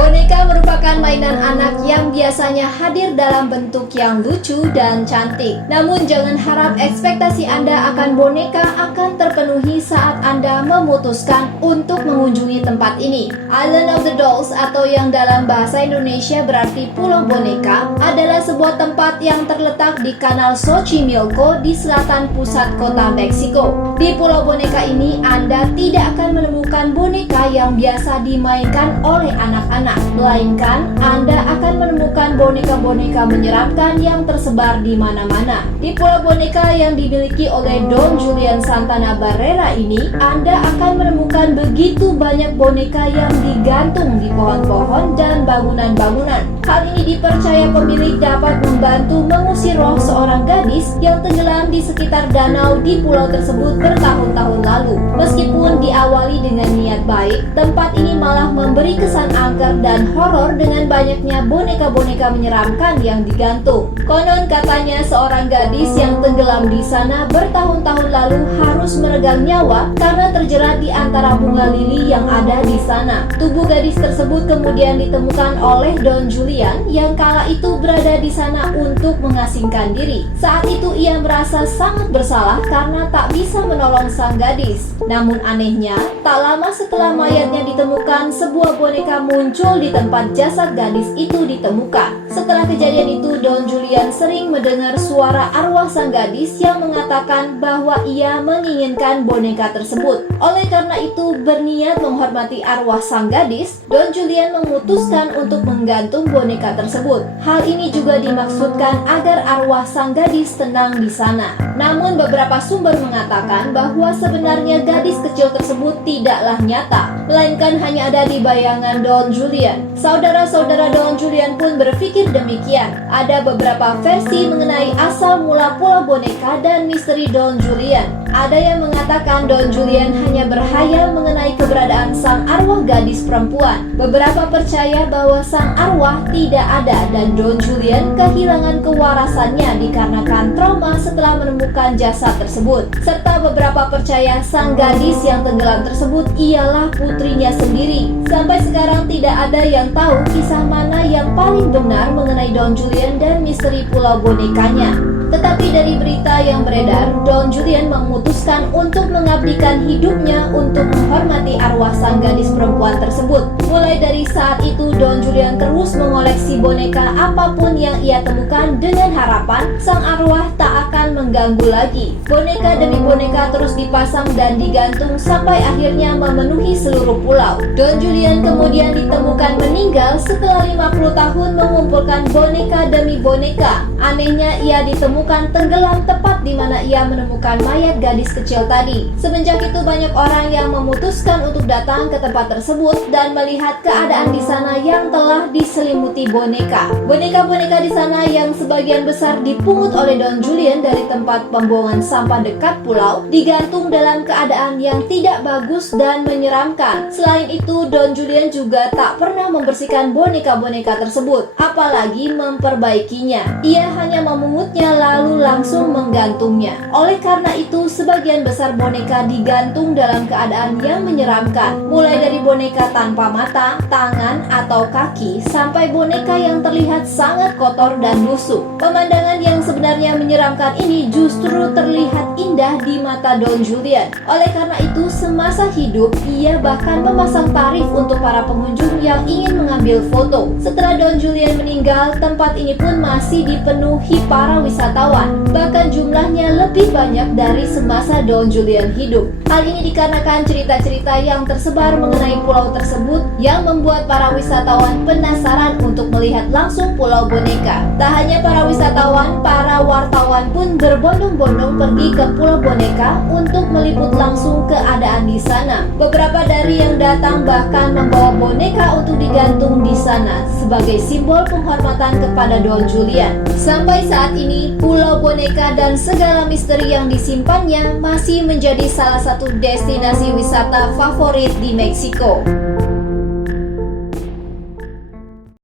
Boneka merupakan mainan anak yang biasanya hadir dalam bentuk yang lucu dan cantik. Namun jangan harap ekspektasi Anda akan boneka akan terpenuhi saat Anda memutuskan untuk mengunjungi tempat ini. Island of the Dolls atau yang dalam bahasa Indonesia berarti Pulau Boneka adalah sebuah tempat yang terletak di Kanal Xochimilco di selatan pusat kota Meksiko. Di Pulau Boneka ini Anda tidak akan menemukan boneka yang biasa dimainkan oleh anak-anak, melainkan Anda akan menemukan boneka-boneka menyeramkan yang tersebar di mana-mana. Di Pulau Boneka yang dimiliki oleh Don Julian Santana Barrera ini, Anda akan menemukan begitu banyak boneka yang digantung di pohon-pohon dan bangunan-bangunan. Hal ini dipercaya pemilik dapat membantu mengusir roh seorang gadis yang tenggelam di sekitar danau di pulau tersebut bertahun-tahun lalu. Meskipun diawali dengan niat baik, tempat ini malah memberi kesan angker dan horor dengan banyaknya boneka-boneka menyeramkan yang digantung. Konon katanya seorang gadis yang tenggelam di sana bertahun-tahun lalu harus meregang nyawa karena terjerat di antara bunga lili yang ada di sana. Tubuh gadis tersebut kemudian ditemukan oleh Don Julian yang kala itu berada di sana untuk mengasingkan diri. Saat itu ia merasa sangat bersalah karena tak bisa menolong sang gadis. Namun anehnya, tak lama setelah mayatnya ditemukan, sebuah boneka muncul di tempat jasad gadis itu ditemukan. Setelah kejadian itu, Don Julian sering mendengar suara arwah sang gadis yang mengatakan bahwa ia menginginkan boneka tersebut. Oleh karena itu, berniat menghormati arwah sang gadis, Don Julian memutuskan untuk menggantung boneka tersebut. Hal ini juga dimaksudkan agar arwah sang gadis tenang di sana. Namun beberapa sumber mengatakan bahwa sebenarnya gadis kecil tersebut tidaklah nyata, melainkan hanya ada di bayangan Don Julian. Saudara-saudara Don Julian pun berpikir demikian. Ada beberapa versi mengenai asal mula Pulau Boneka dan misteri Don Julian. Ada yang mengatakan Don Julian hanya berhayal mengenai keberadaan sang arwah gadis perempuan. Beberapa percaya bahwa sang arwah tidak ada dan Don Julian kehilangan kewarasannya dikarenakan trauma setelah menemukan jasad tersebut. Serta beberapa percaya sang gadis yang tenggelam tersebut ialah putrinya sendiri. Sampai sekarang tidak ada yang tahu kisah mana yang paling benar mengenai Don Julian dan misteri Pulau Bonekanya. Tetapi dari berita yang beredar, Don Julian memutuskan untuk mengabdikan hidupnya untuk menghormati arwah sang gadis perempuan tersebut. Mulai dari saat itu, Don Julian terus mengoleksi boneka apapun yang ia temukan dengan harapan sang arwah tak akan mengganggu lagi. Boneka demi boneka terus dipasang dan digantung sampai akhirnya memenuhi seluruh pulau. Don Julian kemudian ditemukan meninggal setelah 50 tahun mengumpulkan boneka demi boneka. Anehnya ia ditemukan tenggelam tepat di mana ia menemukan mayat gadis kecil tadi. Semenjak itu banyak orang yang memutuskan untuk datang ke tempat tersebut dan melihat keadaan di sana yang telah diselimuti boneka. Boneka-boneka di sana yang sebagian besar dipungut oleh Don Julian dari tempat pembuangan sampah dekat pulau digantung dalam keadaan yang tidak bagus dan menyeramkan. Selain itu, Don Julian juga tak pernah membersihkan boneka-boneka tersebut, apalagi memperbaikinya. Ia hanya memungutnya lalu langsung menggantungnya. Oleh karena itu, sebagian besar boneka digantung dalam keadaan yang menyeramkan, mulai dari boneka tanpa mata, tangan, atau kaki, sampai boneka yang terlihat sangat kotor dan busuk. Pemandangan yang sebenarnya menyeramkan ini justru terlihat indah di mata Don Julian. Oleh karena itu, semasa hidup, ia bahkan memasang tarif untuk para pengunjung yang ingin mengambil foto. Setelah Don Julian meninggal, tempat ini pun masih dipenuhi para wisatawan. Bahkan jumlahnya lebih banyak dari semasa Don Julian hidup. Hal ini dikarenakan cerita-cerita yang tersebar mengenai pulau tersebut yang membuat para wisatawan penasaran untuk melihat langsung Pulau Boneka. Tak hanya para wisatawan, para wartawan pun berbondong-bondong pergi ke Pulau Boneka untuk meliput langsung keadaan di sana. Beberapa dari yang datang bahkan membawa boneka untuk digantung di sana sebagai simbol penghormatan kepada Don Julian. Sampai saat ini, Pulau Boneka dan segala misteri yang disimpannya masih menjadi salah satu destinasi wisata favorit di Meksiko.